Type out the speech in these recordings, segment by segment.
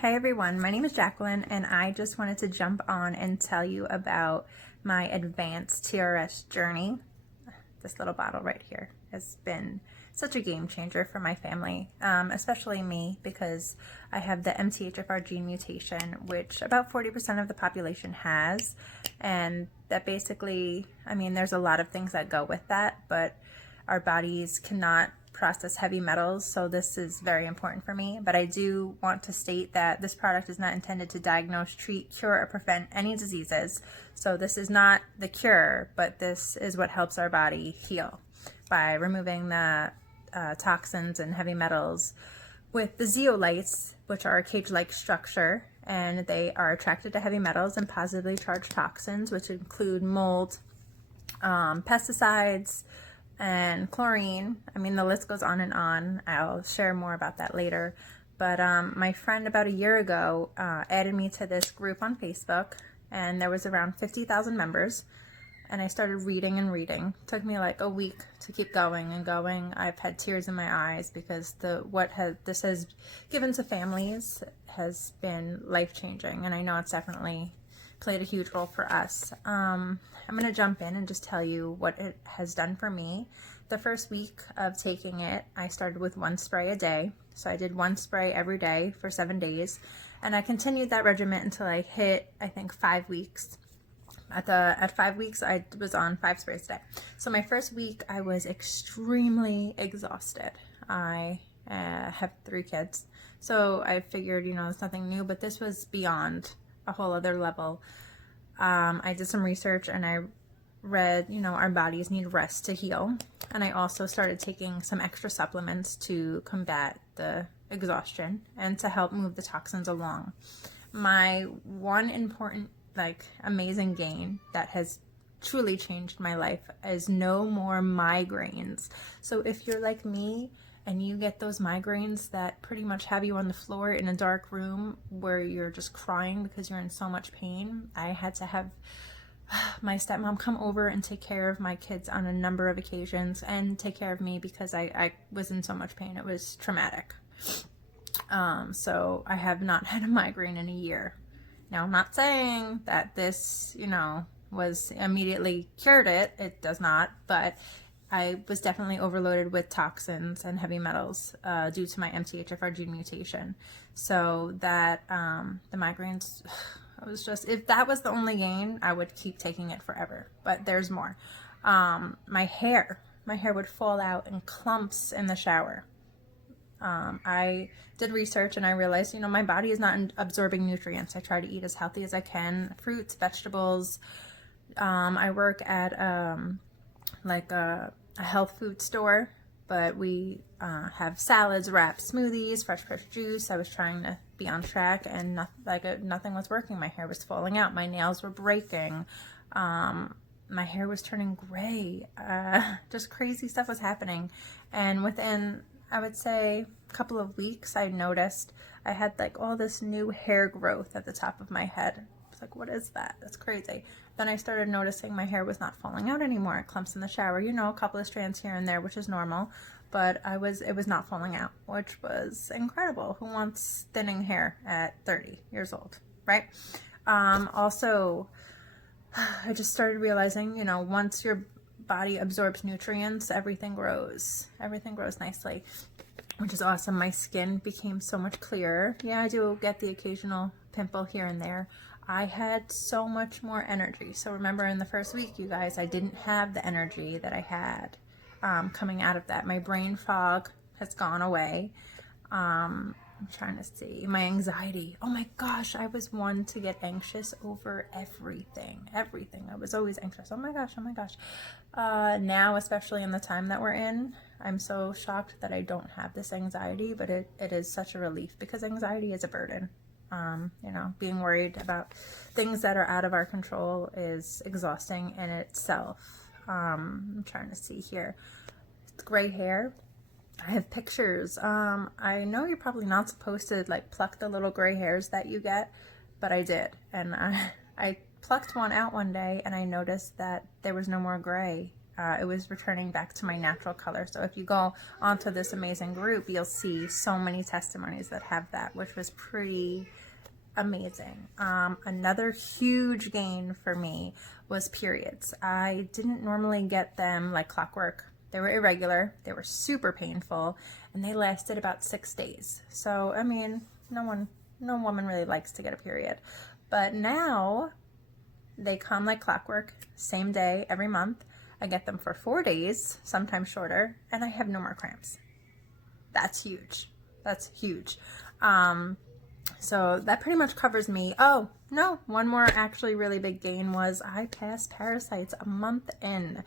Hey everyone, my name is Jacqueline and I just wanted to jump on and tell you about my Advanced TRS journey. This little bottle right here has been such a game changer for my family, especially me, because I have the MTHFR gene mutation, which about 40% of the population has. And that basically, there's a lot of things that go with that, but our bodies cannot process heavy metals, so this is very important for me. But I do want to state that this product is not intended to diagnose, treat, cure, or prevent any diseases. So this is not the cure, but this is what helps our body heal by removing the toxins and heavy metals with the zeolites, which are a cage-like structure, and they are attracted to heavy metals and positively charged toxins, which include mold, pesticides, and chlorine. The list goes on and on. I'll share more about that later. But my friend about a year ago added me to this group on Facebook, and there was around 50,000 members. And I started reading and reading. It took me like a week to keep going and going. I've had tears in my eyes because this has given to families has been life-changing, and I know it's definitely played a huge role for us. I'm going to jump in and just tell you what it has done for me. The first week of taking it, I started with 1 spray a day. So I did 1 spray every day for 7 days, and I continued that regimen until I hit, I think, 5 weeks. At 5 weeks, I was on 5 sprays a day. So my first week, I was extremely exhausted. I have 3 kids, so I figured, it's nothing new, but this was beyond a whole other level. I did some research and I read, our bodies need rest to heal. And I also started taking some extra supplements to combat the exhaustion and to help move the toxins along. My one important, amazing gain that has truly changed my life is no more migraines. So if you're like me and you get those migraines that pretty much have you on the floor in a dark room where you're just crying because you're in so much pain, I had to have my stepmom come over and take care of my kids on a number of occasions and take care of me because I was in so much pain. It was traumatic. So I have not had a migraine in a year. Now, I'm not saying that this, was immediately cured it. It does not, but I was definitely overloaded with toxins and heavy metals due to my MTHFR gene mutation. So that the migraines, it was just, if that was the only gain, I would keep taking it forever. But there's more. My hair would fall out in clumps in the shower. I did research and I realized, my body is not absorbing nutrients. I try to eat as healthy as I can, fruits, vegetables. I work at a health food store, but we have salads, wraps, smoothies, fresh juice. I was trying to be on track, and nothing was working. My hair was falling out. My nails were breaking. My hair was turning gray. Just crazy stuff was happening. And within, I would say, a couple of weeks, I noticed I had all this new hair growth at the top of my head. It's like, what is that? That's crazy. Then I started noticing my hair was not falling out anymore. Clumps in the shower, a couple of strands here and there, which is normal, but it was not falling out, which was incredible. Who wants thinning hair at 30 years old, right? Also, I just started realizing, once your body absorbs nutrients, everything grows nicely, which is awesome. My skin became so much clearer. Yeah, I do get the occasional pimple here and there. I had so much more energy. So remember, in the first week, you guys, I didn't have the energy that I had coming out of that. My brain fog has gone away. I'm trying to see. My anxiety. Oh my gosh, I was one to get anxious over everything. I was always anxious. Oh my gosh. Now, especially in the time that we're in, I'm so shocked that I don't have this anxiety, but it is such a relief because anxiety is a burden. Being worried about things that are out of our control is exhausting in itself. I'm trying to see here. It's gray hair. I have pictures. I know you're probably not supposed to pluck the little gray hairs that you get, but I did. And I plucked one out one day and I noticed that there was no more gray. it was returning back to my natural color. So if you go onto this amazing group, you'll see so many testimonies that have that, which was pretty amazing. Another huge gain for me was periods. I didn't normally get them like clockwork. They were irregular, they were super painful, and they lasted about 6 days. So, I mean, no woman really likes to get a period. But now they come like clockwork, same day, every month. I get them for 4 days, sometimes shorter, and I have no more cramps. That's huge. That's huge. So that pretty much covers me. Oh, no, one more actually really big gain was I passed parasites a month in.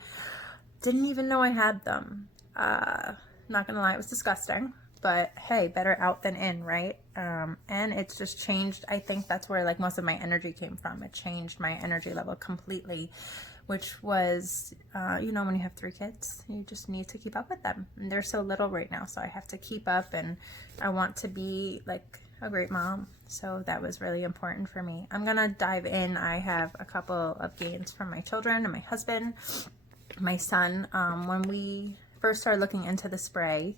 Didn't even know I had them. Not gonna lie, it was disgusting, but hey, better out than in, right? And it's just changed. I think that's where like most of my energy came from. It changed my energy level completely, which was, you know, when you have 3 kids, you just need to keep up with them. And they're so little right now, so I have to keep up, and I want to be like a great mom. So that was really important for me. I'm gonna dive in. I have a couple of gains from my children and my husband. My son, when we first started looking into the spray,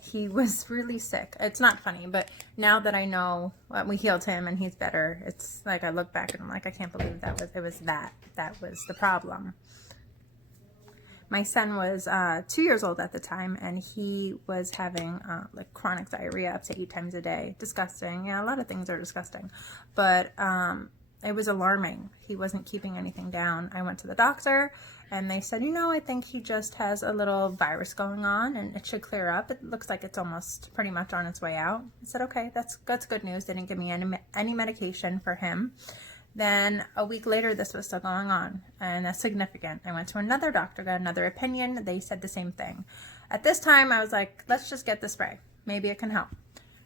he was really sick. It's not funny, but now that I know we healed him and he's better, it's like I look back and I'm like, I can't believe that was the problem. My son was 2 years old at the time, and he was having like chronic diarrhea up to 8 times a day. Disgusting. Yeah, a lot of things are disgusting, but it was alarming. He wasn't keeping anything down. I went to the doctor, and they said, you know, I think he just has a little virus going on, and it should clear up. It looks like it's almost pretty much on its way out. I said, okay, that's good news. They didn't give me any medication for him. Then a week later, this was still going on, and that's significant. I went to another doctor, got another opinion. They said the same thing. At this time, I was like, let's just get the spray. Maybe it can help.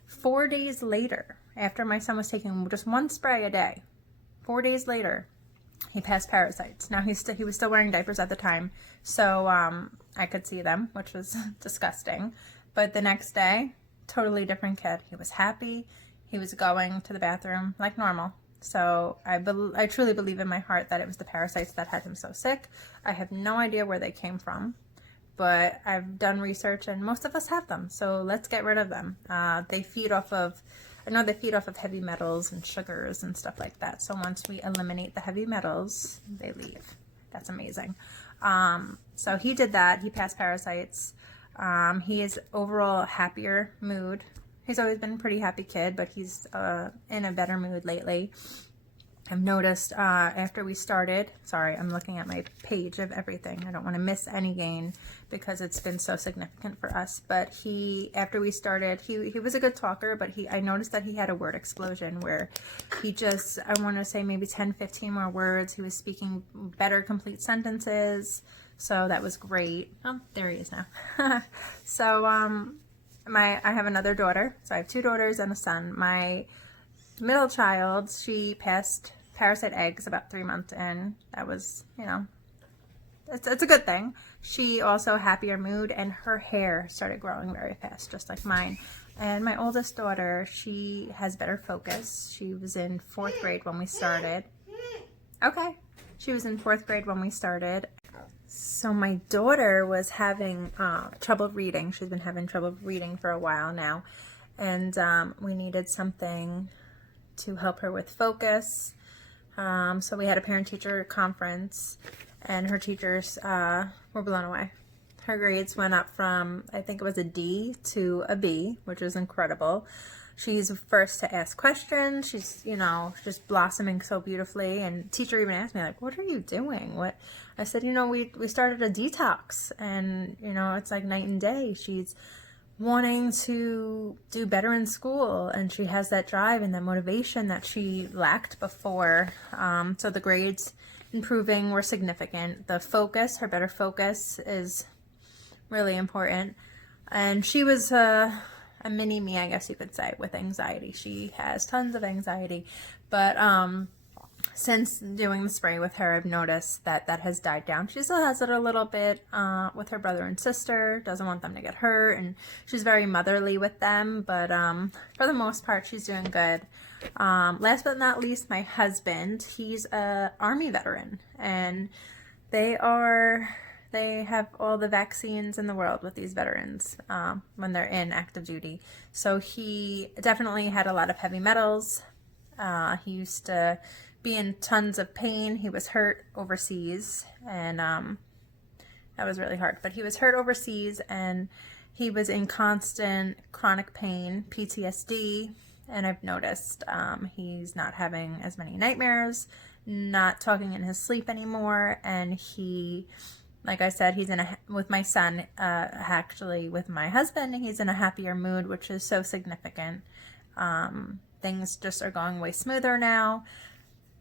4 days later, after my son was taking just 1 spray a day, 4 days later, he passed parasites. Now he was still wearing diapers at the time, so I could see them, which was disgusting. But the next day, totally different kid. He was happy. He was going to the bathroom like normal. So I truly believe in my heart that it was the parasites that had him so sick. I have no idea where they came from, but I've done research, and most of us have them. So let's get rid of them. They feed off of heavy metals and sugars and stuff like that. So once we eliminate the heavy metals, they leave. That's amazing. So he did that. He passed parasites. He is overall happier mood. He's always been a pretty happy kid, but he's in a better mood lately. I've noticed after we started, sorry, I'm looking at my page of everything. I don't want to miss any gain because it's been so significant for us. But after we started, he was a good talker, but I noticed that he had a word explosion where he just, I want to say maybe 10, 15 more words. He was speaking better complete sentences. So that was great. Oh, there he is now. So, I have another daughter. So I have 2 daughters and a son. My middle child, she passed parasite eggs about 3 months in. That was, you know, it's a good thing. She also happier mood, and her hair started growing very fast, just like mine. And my oldest daughter, she has better focus. She was in 4th grade when we started. Okay. She was in 4th grade when we started. So my daughter was having trouble reading. She's been having trouble reading for a while now. And we needed something to help her with focus. So we had a parent-teacher conference, and her teachers were blown away. Her grades went up from, I think it was a D to a B, which is incredible. She's first to ask questions. She's, you know, just blossoming so beautifully. And teacher even asked me, like, what are you doing? What? I said, you know, we started a detox, and, you know, it's like night and day. She's wanting to do better in school, and she has that drive and that motivation that she lacked before. So the grades improving were significant. The focus, her better focus, is really important. And she was a mini me, I guess you could say, with anxiety. She has tons of anxiety, but since doing the spray with her, I've noticed that has died down. She still has it a little bit with her brother and sister, doesn't want them to get hurt, and she's very motherly with them, but for the most part, she's doing good. Last but not least, my husband, he's a Army veteran, and they have all the vaccines in the world with these veterans when they're in active duty. So he definitely had a lot of heavy metals. He used to be in tons of pain. He was hurt overseas, and that was really hard. But he was hurt overseas, and he was in constant chronic pain, PTSD, and I've noticed he's not having as many nightmares, not talking in his sleep anymore, and he, like I said, he's with my son, actually with my husband, he's in a happier mood, which is so significant. Things just are going way smoother now,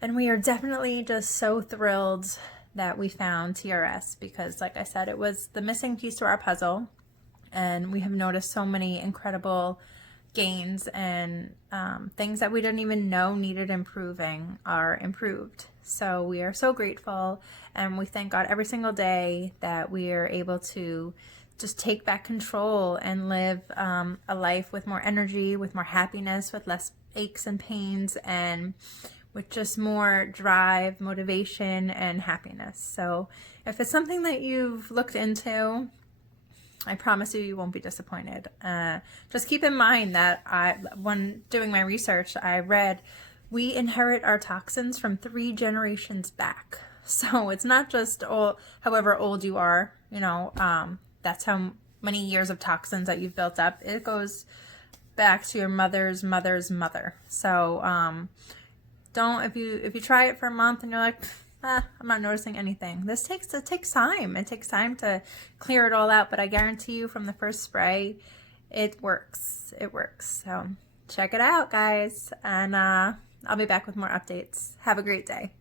and we are definitely just so thrilled that we found TRS, because like I said, it was the missing piece to our puzzle, and we have noticed so many incredible gains, and things that we didn't even know needed improving are improved. So we are so grateful, and we thank God every single day that we are able to just take back control and live a life with more energy, with more happiness, with less aches and pains, and with just more drive, motivation, and happiness. So if it's something that you've looked into, I promise you, you won't be disappointed. Just keep in mind that when doing my research, I read we inherit our toxins from 3 generations back. So it's not just however old you are, that's how many years of toxins that you've built up. It goes back to your mother's mother's mother. So if you try it for a month and you're like, I'm not noticing anything, it takes time. It takes time to clear it all out, but I guarantee you from the first spray, it works. It works. So check it out, guys, and I'll be back with more updates. Have a great day.